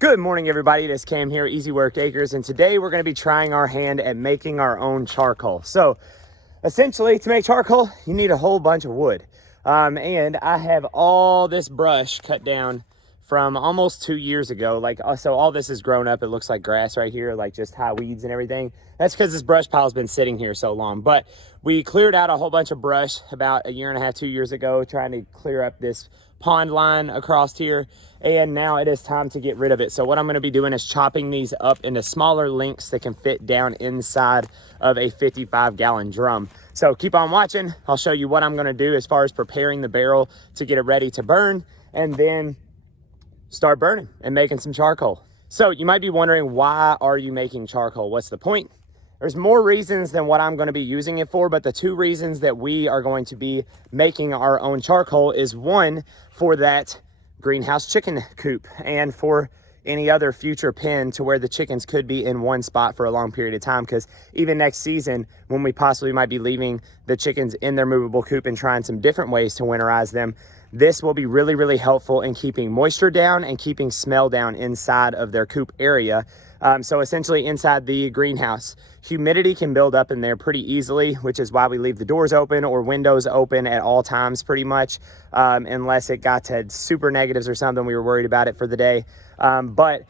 Good morning, everybody. It is Cam here, Easy Work Acres, and today we're going to be trying our hand at making our own charcoal. So essentially, to make charcoal, you need a whole bunch of wood. And I have all this brush cut down from almost 2 years ago. So all this is grown up. It looks like grass right here, like just high weeds and everything. That's because this brush pile's been sitting here so long. But we cleared out a whole bunch of brush about 1.5 to 2 years ago, trying to clear up this pond line across here, and now it is time to get rid of it. So what I'm going to be doing is chopping these up into smaller lengths that can fit down inside of a 55-gallon drum. So keep on watching. I'll show you what I'm going to do as far as preparing the barrel to get it ready to burn, and then start burning and making some charcoal. So you might be wondering, why are you making charcoal? What's the point? There's more reasons than what I'm going to be using it for, but the two reasons that we are going to be making our own charcoal is, one, for that greenhouse chicken coop and for any other future pen to where the chickens could be in one spot for a long period of time. Because even next season, when we possibly might be leaving the chickens in their movable coop and trying some different ways to winterize them, this will be really, really helpful in keeping moisture down and keeping smell down inside of their coop area. So essentially inside the greenhouse, humidity can build up in there pretty easily, which is why we leave the doors open or windows open at all times pretty much, unless it got to super negatives or something, we were worried about it for the day. But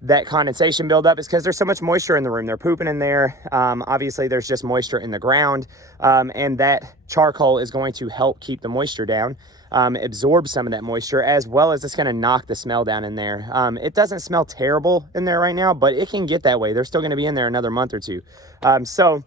that condensation buildup is because there's so much moisture in the room. They're pooping in there. Obviously there's just moisture in the ground, and that charcoal is going to help keep the moisture down, absorb some of that moisture, as well as it's going to knock the smell down in there. It doesn't smell terrible in there right now, but it can get that way. They're still going to be in there another month or two. So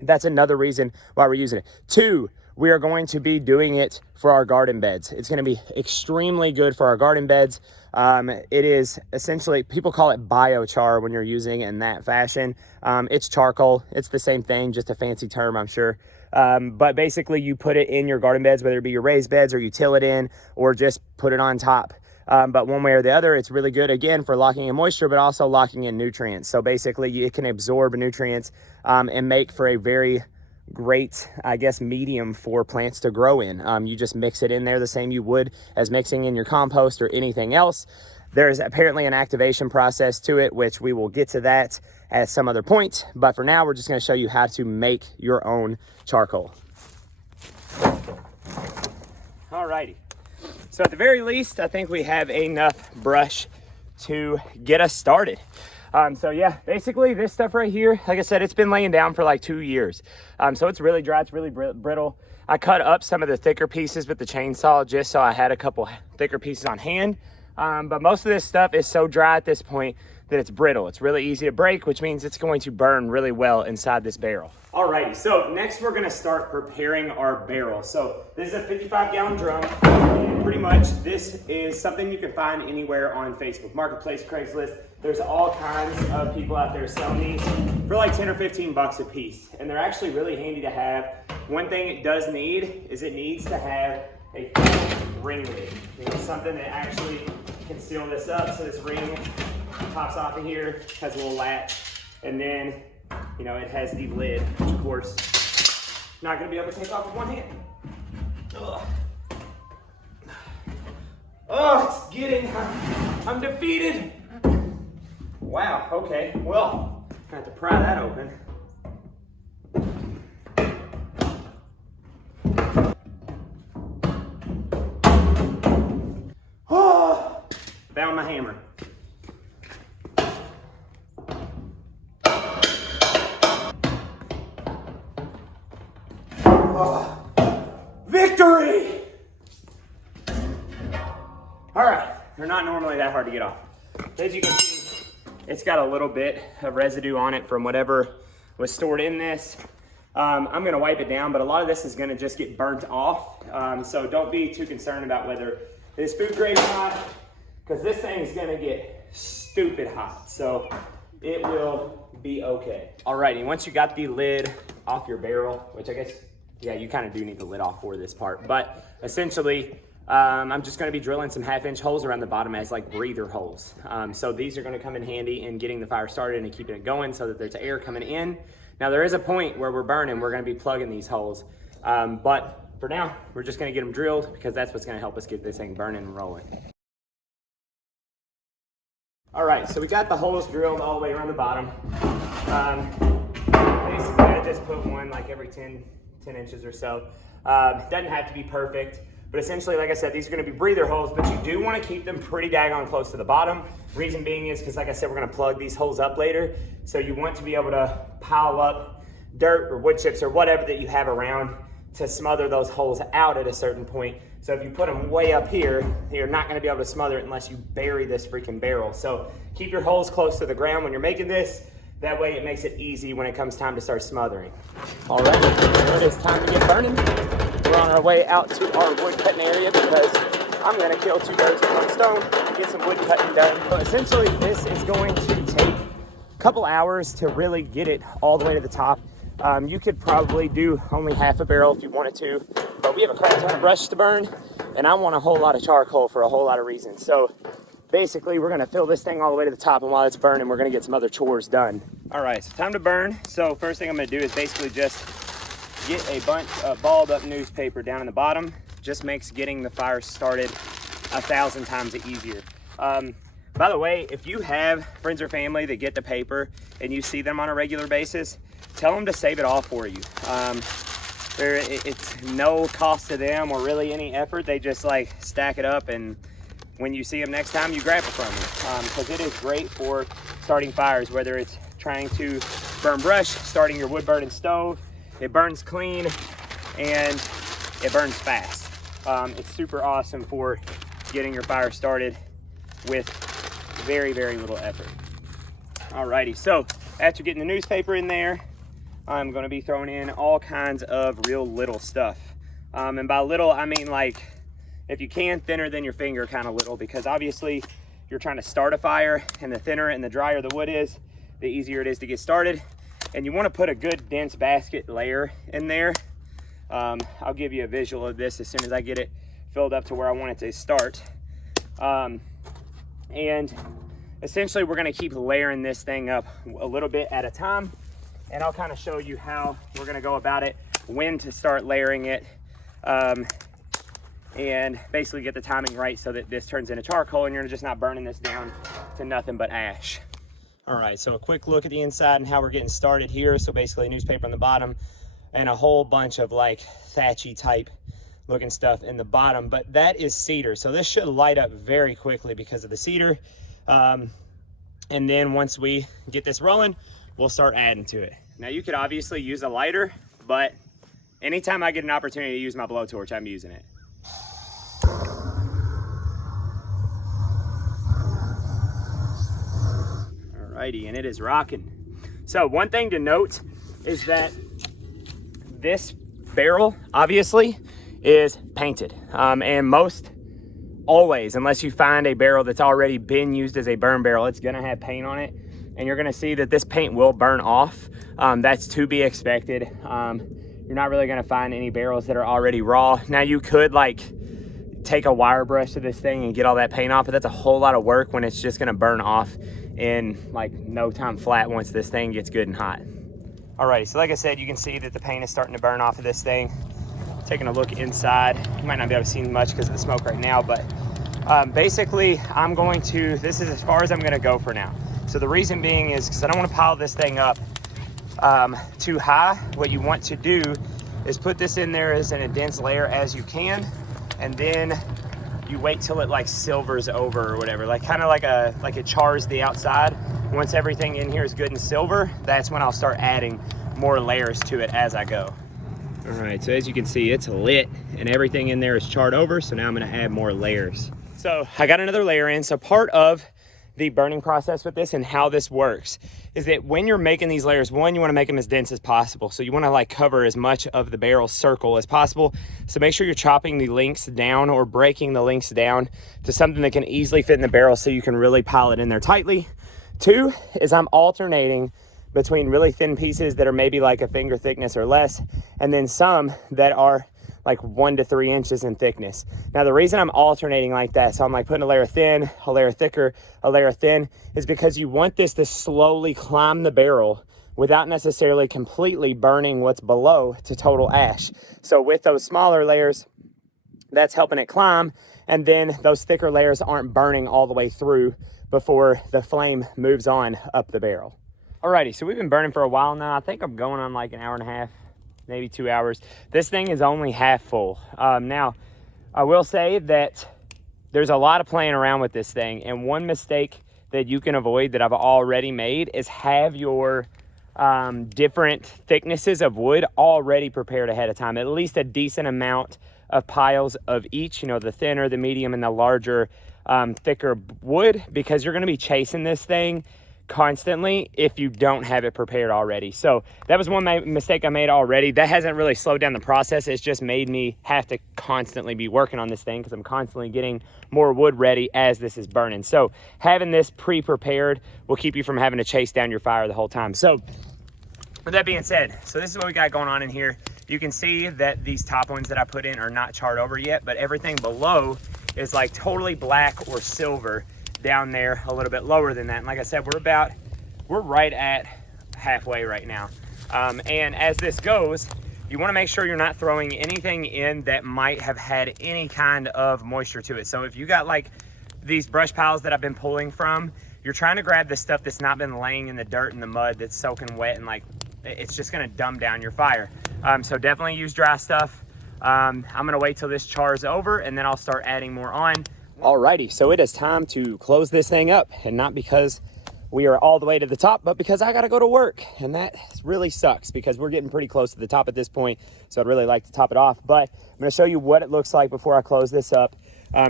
that's another reason why we're using it. Two, we are going to be doing it for our garden beds. It's going to be extremely good for our garden beds. It is essentially, people call it biochar when you're using it in that fashion. It's charcoal. It's the same thing, just a fancy term, I'm sure. But basically you put it in your garden beds, whether it be your raised beds or you till it in or just put it on top. But one way or the other, it's really good, again, for locking in moisture, but also locking in nutrients. So basically it can absorb nutrients and make for a very great, I guess, medium for plants to grow in. You just mix it in there the same you would as mixing in your compost or anything else. There's apparently an activation process to it, which we will get to that at some other point. But for now, we're just going to show you how to make your own charcoal. Alrighty. So at the very least, I think we have enough brush to get us started. So yeah, basically this stuff right here, like I said, it's been laying down for like 2 years. So it's really dry, it's really brittle. I cut up some of the thicker pieces with the chainsaw just so I had a couple thicker pieces on hand. But most of this stuff is so dry at this point that it's brittle. It's really easy to break, which means it's going to burn really well inside this barrel. Alrighty, so next we're gonna start preparing our barrel. So this is a 55-gallon drum. And pretty much this is something you can find anywhere on Facebook Marketplace, Craigslist. There's all kinds of people out there selling these for like 10 or 15 bucks a piece. And they're actually really handy to have. One thing it does need is it needs to have a ring lid. You know, something that actually can seal this up so this ring pops off of here, has a little latch, and then, you know, it has the lid, which of course, not gonna be able to take off with one hand. Ugh. Oh, it's getting, I'm defeated. Wow, okay, well, I have to pry that open. Oh, found my hammer. Oh, victory! All right, they're not normally that hard to get off. As you can see, it's got a little bit of residue on it from whatever was stored in this. I'm gonna wipe it down, but a lot of this is gonna just get burnt off. So don't be too concerned about whether it is food grade or not, because this thing is gonna get stupid hot. So it will be okay. Alrighty, once you got the lid off your barrel, which I guess, yeah, you kind of do need the lid off for this part, but essentially, I'm just going to be drilling some 1/2-inch holes around the bottom as like breather holes. So these are going to come in handy in getting the fire started and keeping it going so that there's air coming in. Now there is a point where we're burning, we're going to be plugging these holes. But for now, we're just going to get them drilled because that's what's going to help us get this thing burning and rolling. All right, so we got the holes drilled all the way around the bottom. Basically, I just put one like every 10 inches or so. Doesn't have to be perfect, but essentially, like I said, these are gonna be breather holes, but you do wanna keep them pretty daggone close to the bottom. Reason being is because, like I said, we're gonna plug these holes up later. So you want to be able to pile up dirt or wood chips or whatever that you have around to smother those holes out at a certain point. So if you put them way up here, you're not gonna be able to smother it unless you bury this freaking barrel. So keep your holes close to the ground when you're making this. That way it makes it easy when it comes time to start smothering. All right, it is time to get burning. We're on our way out to our wood cutting area because I'm gonna kill 2 birds with 1 stone and get some wood cutting done. So essentially this is going to take a couple hours to really get it all the way to the top. You could probably do only half a barrel if you wanted to, but we have a crap ton of brush to burn and I want a whole lot of charcoal for a whole lot of reasons. So basically we're gonna fill this thing all the way to the top, and while it's burning, we're gonna get some other chores done. All right, so time to burn. So first thing I'm gonna do is basically just get a bunch of balled up newspaper down in the bottom. Just makes getting the fire started 1,000 times easier. By the way, if you have friends or family that get the paper and you see them on a regular basis, tell them to save it all for you. It's no cost to them or really any effort. They just like stack it up, and when you see them next time, you grab it from them, because it is great for starting fires, whether it's trying to burn brush, starting your wood burning stove. It burns clean and it burns fast. It's super awesome for getting your fire started with very, very little effort. Alrighty, so after getting the newspaper in there, I'm gonna be throwing in all kinds of real little stuff. And by little, I mean like, if you can, thinner than your finger kind of little, because obviously you're trying to start a fire, and the thinner and the drier the wood is, the easier it is to get started. And you want to put a good dense basket layer in there. I'll give you a visual of this as soon as I get it filled up to where I want it to start. And essentially we're going to keep layering this thing up a little bit at a time, and I'll kind of show you how we're going to go about it, when to start layering it, and basically get the timing right so that this turns into charcoal and you're just not burning this down to nothing but ash. All right, so a quick look at the inside and how we're getting started here. So basically newspaper on the bottom and a whole bunch of like thatchy type looking stuff in the bottom, but that is cedar. So this should light up very quickly because of the cedar. And then once we get this rolling, we'll start adding to it. Now you could obviously use a lighter, but anytime I get an opportunity to use my blowtorch, I'm using it. Alrighty, and it is rocking. So one thing to note is that this barrel obviously is painted, and most always, unless you find a barrel that's already been used as a burn barrel, it's gonna have paint on it, and you're gonna see that this paint will burn off. That's to be expected. You're not really gonna find any barrels that are already raw. Now you could like take a wire brush to this thing and get all that paint off, but that's a whole lot of work when it's just gonna burn off in like no time flat once this thing gets good and hot. Alrighty, so like I said, you can see that the paint is starting to burn off of this thing. Taking a look inside, you might not be able to see much because of the smoke right now, but basically I'm going to, this is as far as I'm gonna go for now. So the reason being is because I don't want to pile this thing up too high. What you want to do is put this in there as in a dense layer as you can, and then you wait till it like silvers over or whatever, like kind of like it chars the outside. Once everything in here is good and silver, that's when I'll start adding more layers to it as I go. All right, so as you can see, it's lit and everything in there is charred over, so now I'm gonna add more layers. So I got another layer in. So part of the burning process with this and how this works is that when you're making these layers, one, you want to make them as dense as possible. So you want to like cover as much of the barrel circle as possible. So make sure you're chopping the lengths down or breaking the lengths down to something that can easily fit in the barrel so you can really pile it in there tightly. Two is I'm alternating between really thin pieces that are maybe like a finger thickness or less, and then some that are like 1 to 3 inches in thickness. Now the reason I'm alternating like that, so I'm like putting a layer thin, a layer thicker, a layer thin, is because you want this to slowly climb the barrel without necessarily completely burning what's below to total ash. So with those smaller layers, That's helping it climb. And then those thicker layers aren't burning all the way through before the flame moves on up the barrel. Alrighty, so we've been burning for a while now. I think I'm going on like an hour and a half, maybe 2 hours. This thing is only half full. Now, I will say that there's a lot of playing around with this thing. And one mistake that you can avoid that I've already made is have your different thicknesses of wood already prepared ahead of time. At least a decent amount of piles of each, you know, the thinner, the medium, and the larger, thicker wood, because you're going to be chasing this thing constantly if you don't have it prepared already. So that was one mistake I made already. That hasn't really slowed down the process. It's just made me have to constantly be working on this thing because I'm constantly getting more wood ready as this is burning. So having this pre-prepared will keep you from having to chase down your fire the whole time. So with that being said, so this is what we got going on in here. You can see that these top ones that I put in are not charred over yet, but everything below is like totally black or silver down there, a little bit lower than that. And like I said, we're right at halfway right now. And as this goes, you want to make sure you're not throwing anything in that might have had any kind of moisture to it. So if you got like these brush piles that I've been pulling from, you're trying to grab the stuff that's not been laying in the dirt and the mud that's soaking wet, and like it's just going to dumb down your fire. So definitely use dry stuff. I'm going to wait till this chars over and then I'll start adding more on. Alrighty, so it is time to close this thing up, and not because we are all the way to the top, but because I gotta go to work, and that really sucks because we're getting pretty close to the top at this point, so I'd really like to top it off. But I'm gonna show you what it looks like before I close this up.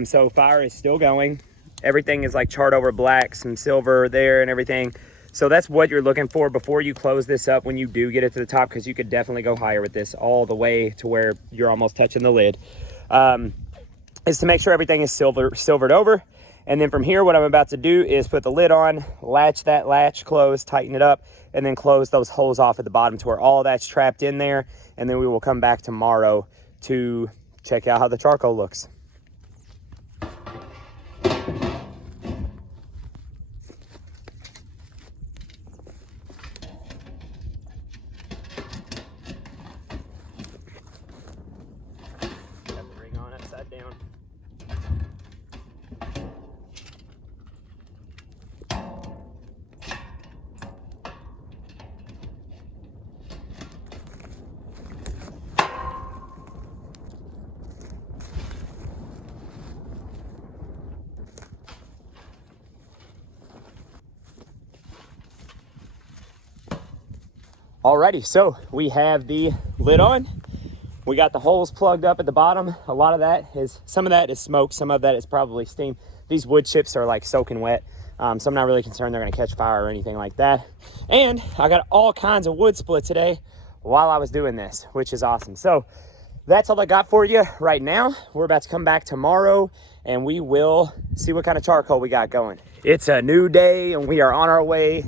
So fire is still going. Everything is like charred over black, some silver there and everything. So that's what you're looking for before you close this up when you do get it to the top, because you could definitely go higher with this all the way to where you're almost touching the lid. Is to make sure everything is silvered over. And then from here, what I'm about to do is put the lid on, latch that latch closed, tighten it up, and then close those holes off at the bottom to where all that's trapped in there. And then we will come back tomorrow to check out how the charcoal looks. Got the ring on upside down. Alrighty, so we have the lid on. We got the holes plugged up at the bottom. A lot of that is, some of that is smoke, some of that is probably steam. These wood chips are like soaking wet, so I'm not really concerned they're gonna catch fire or anything like that. And I got all kinds of wood split today while I was doing this, which is awesome. So that's all I got for you right now. We're about to come back tomorrow and we will see what kind of charcoal we got going. It's a new day and we are on our way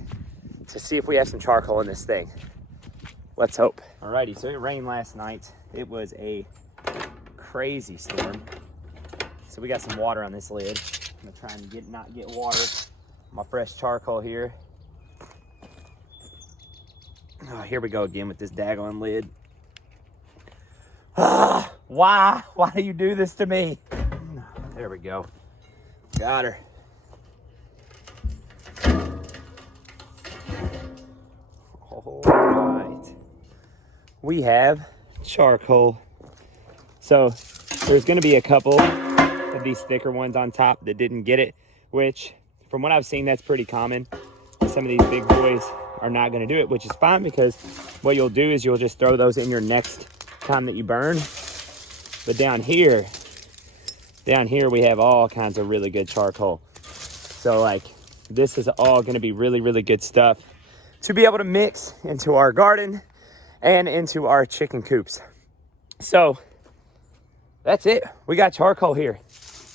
to see if we have some charcoal in this thing. Let's hope. Alrighty, so it rained last night. It was a crazy storm. So we got some water on this lid. I'm gonna try and not get water. My fresh charcoal here. Oh, here we go again with this daggone lid. Ah, why do you do this to me? There we go. Got her. All right. We have charcoal. So there's going to be a couple of these thicker ones on top that didn't get it, which from what I've seen, that's pretty common. Some of these big boys are not going to do it, which is fine, because what you'll do is you'll just throw those in your next time that you burn. But down here we have all kinds of really good charcoal. So like this is all going to be really, really good stuff to be able to mix into our garden and into our chicken coops. So that's it. We got charcoal here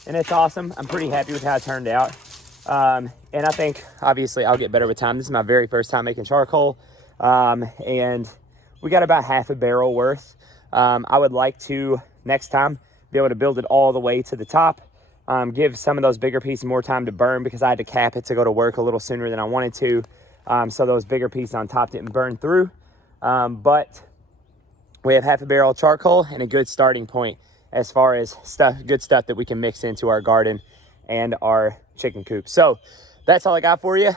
and it's awesome. I'm pretty happy with how it turned out. And I think obviously I'll get better with time. This is my very first time making charcoal. And we got about half a barrel worth. I would like to next time be able to build it all the way to the top. Give some of those bigger pieces more time to burn, because I had to cap it to go to work a little sooner than I wanted to. So those bigger pieces on top didn't burn through. But we have half a barrel of charcoal and a good starting point. as far as good stuff that we can mix into our garden and our chicken coop. So that's all I got for you.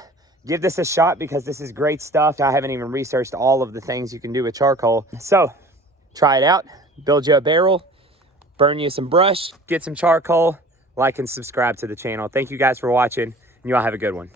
Give this a shot because this is great stuff. I haven't even researched all of the things you can do with charcoal. So try it out, build you a barrel, burn you some brush, get some charcoal, like and subscribe to the channel. Thank you guys for watching, and you all have a good one.